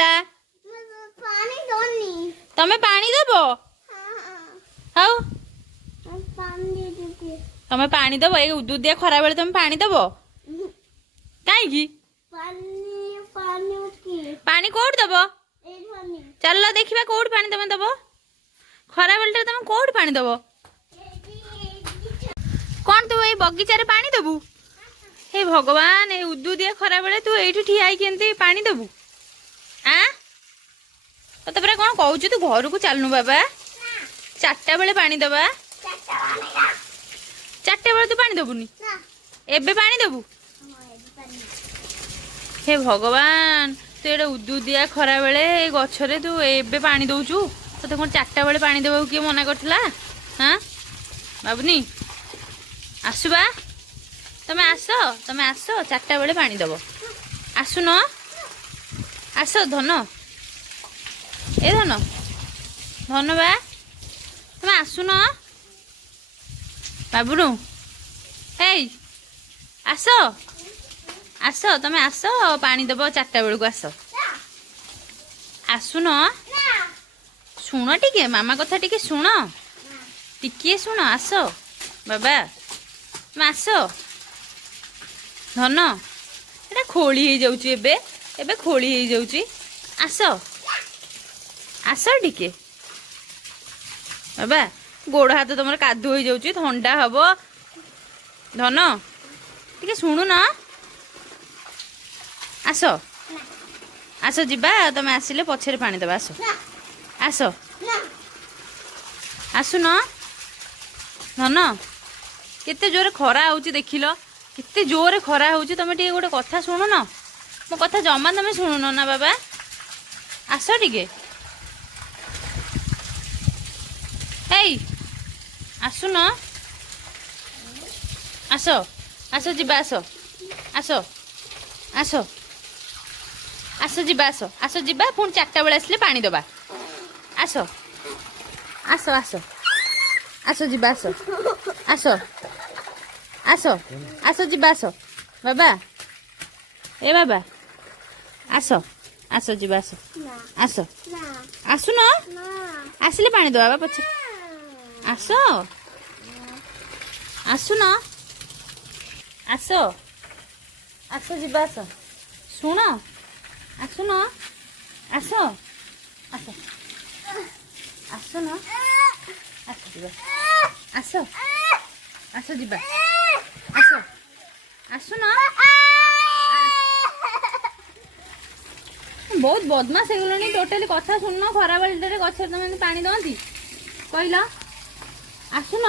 है तमें पानी दब हाउ तमें पानी दब ये उदुदिया खरा बेले तमें पानी दब कहीं पानी कोड दब चल देखा कौट पानी तमें दब खरा बेले तमें कौट पानी दब कौन तू ये बगीचारे पानी दबू हे भगवान ये उदुदिया खरा बेले तू ये ठिया के पानी दबू तो पूरा कौन कहू तू घर को चलनु बाबा 4टा बेले पानी दबा 4टा बेले तू पानी दबुनी एबे पानी दबू हे भगवान तू ये उदुदिया खरा बेले गछरे तू एबे पानी दउचु तो कौन 4टा बेले पानी देबा किए मना करथिला हाँ बाबुनी आसुबा तमें आस 4टा बेले पानी दब आसुन आस धन ए धन धन बा तमें आसुन बाबुनु ए आस आस तमें आस पानी दब 4टा बेलू आस आसुन शुण टिके मामा कथा टिके शुण टिके शुण आस बाबा तुम आस धन एटा खोली हो जाउची एबे खोली हो जाउची आस आस टिके बाबा गोड़ हाथ तुम कादु हो जाउची ठंडा हबो धन टिके शुणु ना आस आस जिबा तमें आसिले पछरे पानी दबा आस आस आसुन धन केते जोरे खरा होउची देखिल केते जोरे खरा होउची तमें टिके गोटे कथा शुणु न मो कथा जमा तमें शुणुन ना बाबा आस टिके हेई आसुन आस आस जिबा आस आस आस आस जिबा आस जिबा पुणी 4टा बेले आसले पानी दबा आस आस आस आस जिबा आस आस आस आस जिबा आस बाबा ए बाबा आस आस जिबा आस आस आसुन आसिले पानी दबा पछे आस आसुन आस आस जिबा आस शुण आसुन आस आस आसुन आस जिबा आस आस जिबा आस आसुन बहुत बदमाश हो गलनी टोटाली कथा शुणुन खरा बेलटे गछरे तुम पानी दौती कहल आसुन